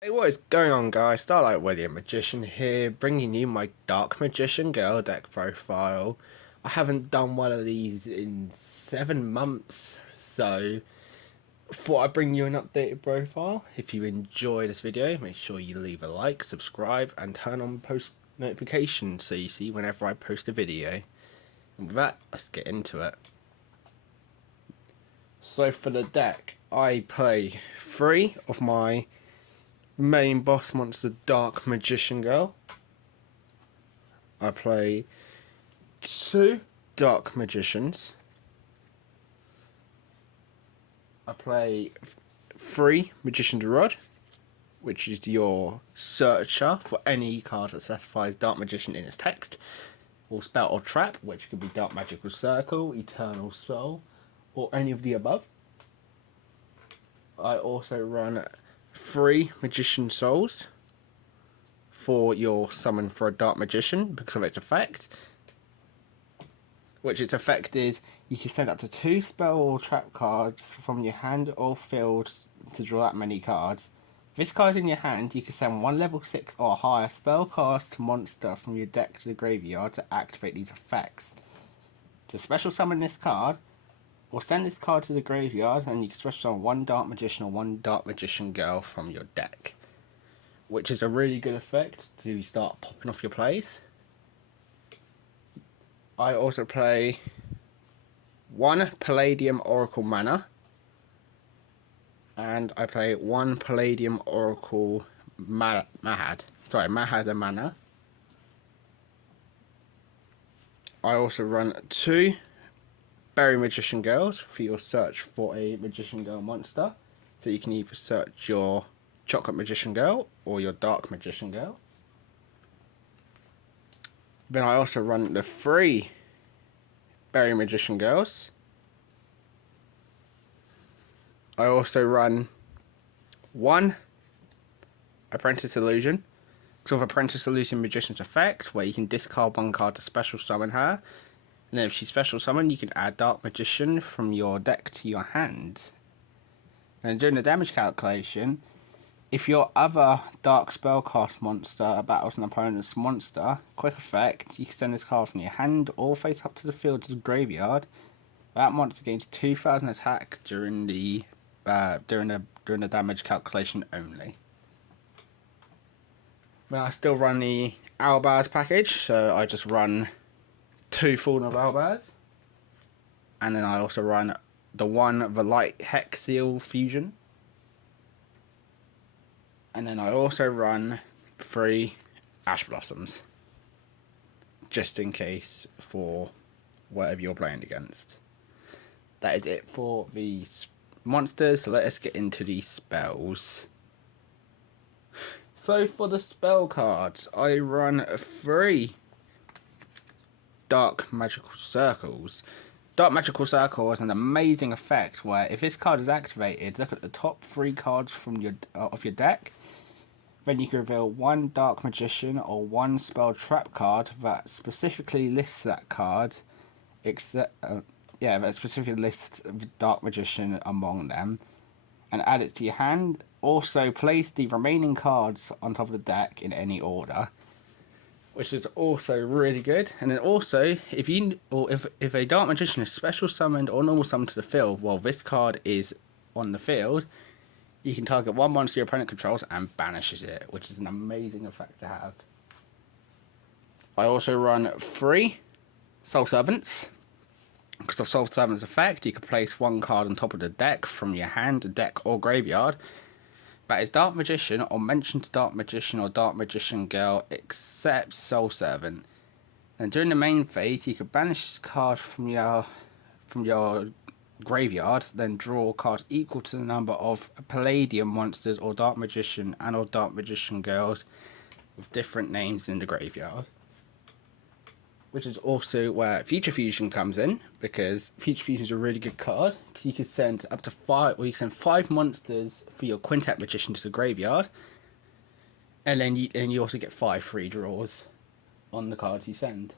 Hey, what is going on, guys? Starlight William Magician here, bringing you my Dark Magician Girl deck profile. I haven't done one of these in 7 months, so thought I'd bring you an updated profile. If you enjoy this video, make sure you leave a like, subscribe, and turn on post notifications so you see whenever I post a video. And with that, let's get into it. So for the deck, I play 3 of my main boss monster Dark Magician Girl. I play 2 Dark Magicians. I play 3 Magician's Rod, which is your searcher for any card that specifies Dark Magician in its text, or spell or trap, which could be Dark Magical Circle, Eternal Soul, or any of the above. I also run 3 Magician Souls for your summon for a Dark Magician because of its effect. Which its effect is you can send up to 2 spell or trap cards from your hand or field to draw that many cards. If this card is in your hand, you can send 1 level 6 or higher spellcast monster from your deck to the graveyard to activate these effects. To special summon this card, or send this card to the graveyard, and you can special summon 1 Dark Magician or 1 Dark Magician Girl from your deck. Which is a really good effect to start popping off your plays. I also play 1 Palladium Oracle Mana. And I play 1 Palladium Oracle Mahad. Sorry, Mahad and Mana. I also run 2 Berry Magician Girls for your search for a Magician Girl monster. So you can either search your Chocolate Magician Girl or your Dark Magician Girl. Then I also run the 3 Berry Magician Girls. I also run 1 Apprentice Illusion. Because of Apprentice Illusion Magician's effect, where you can discard 1 card to special summon her. And then if she's special summoned, you can add Dark Magician from your deck to your hand. And during the damage calculation, if your other Dark Spellcast monster battles an opponent's monster, quick effect, you can send this card from your hand or face up to the field to the graveyard. That monster gains 2,000 attack during the damage calculation only. Then I still run the Owlbears package, so I just run 2 Fallen of Owlbears. And then I also run the Light Hex Seal Fusion. And then I also run 3 Ash Blossoms. Just in case for whatever you're playing against. That is it for the monsters, so let us get into the spells. So for the spell cards, I run 3 Dark Magical Circles. Dark Magical Circle is an amazing effect where if this card is activated, look at the top 3 cards from your of your deck. Then you can reveal 1 Dark Magician or 1 Spell Trap card that specifically lists that card, that specifically lists Dark Magician among them, and add it to your hand. Also, place the remaining cards on top of the deck in any order, which is also really good. And then also, if a Dark Magician is special summoned or normal summoned to the field while this card is on the field, you can target 1 monster your opponent controls and banishes it, which is an amazing effect to have. I also run 3 Soul Servants. Because of Soul Servant's effect, you can place 1 card on top of the deck from your hand, deck, or graveyard. That is Dark Magician or mentions Dark Magician or Dark Magician Girl except Soul Servant. And during the main phase, you can banish this card from your graveyard, then draw cards equal to the number of Palladium monsters or Dark Magician and or Dark Magician Girls with different names in the graveyard. Which is also where Future Fusion comes in, because Future Fusion is a really good card, because you can send up to 5, or you can send 5 monsters for your Quintet Magician to the graveyard, and then you also get 5 free draws on the cards you send.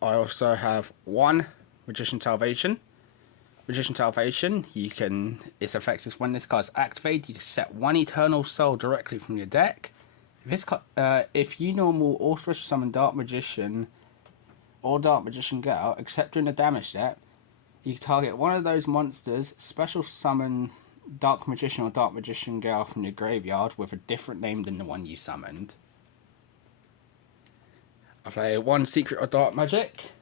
I also have 1 Magician Salvation, Magician Salvation, its effect is when this card is activated, you can set one Eternal Soul directly from your deck. If you normal or special summon Dark Magician or Dark Magician Girl, except during the damage step, you can target one of those monsters, special summon Dark Magician or Dark Magician Girl from your graveyard with a different name than the one you summoned. I play one Secret of Dark Magic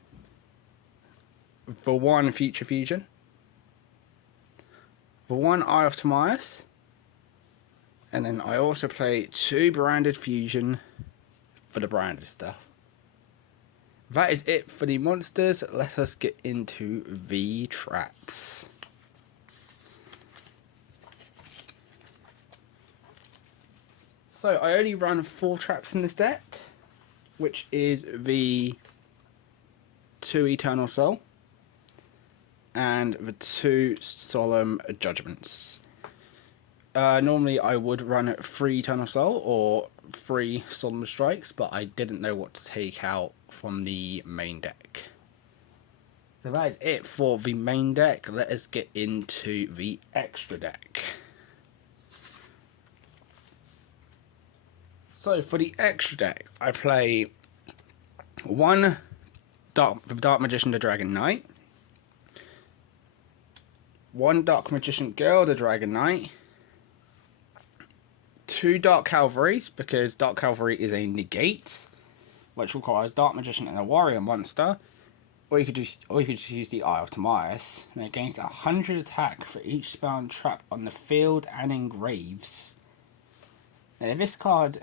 for one Future Fusion, for one Eye of Timaeus, and then I also play two Branded Fusion for the branded stuff. That is it for the monsters. Let us get into the traps. So I only run 4 traps in this deck, which is the 2 Eternal Soul and the 2 Solemn Judgments. Normally I would run 3 Eternal Soul or 3 Solemn Strikes, but I didn't know what to take out from the main deck. So that is it for the main deck. Let us get into the extra deck. So for the extra deck, I play one Dark Magician the Dragon Knight, one Dark Magician Girl the Dragon Knight, 2 Dark Cavalries, because Dark Cavalry is a negate, which requires Dark Magician and a Warrior monster, or you could just use the Eye of Timaeus, and it gains 100 attack for each spell and trap on the field and in graves. Now, if this card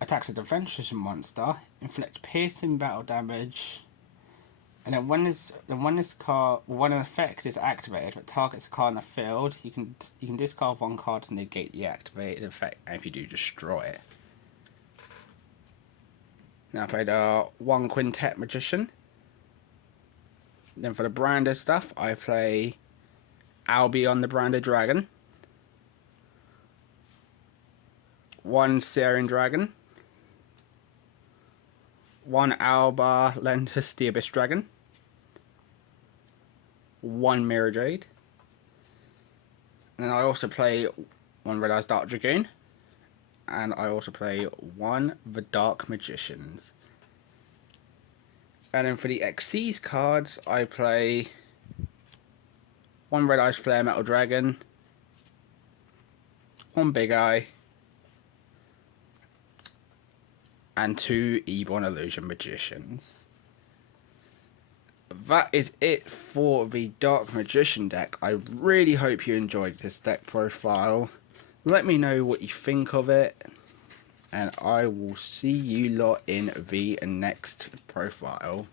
attacks a defensive monster, inflicts piercing battle damage, and then when an effect is activated that targets a card in the field, you can discard one card to negate the activated effect, and if you do, destroy it. Now I played one Quintet Magician. Then for the branded stuff, I play Albion the Branded Dragon, one Syrian Dragon, one Alba Lentus the Abyss Dragon, one Mirror Jade, and I also play one Red Eyes Dark Dragoon, and I also play one The Dark Magicians. And then for the Xyz cards, I play one Red Eyes Flare Metal Dragon, one Big Eye, and 2 Ebon Illusion Magicians. That is it for the Dark Magician deck. I really hope you enjoyed this deck profile. Let me know what you think of it, and I will see you lot in the next profile.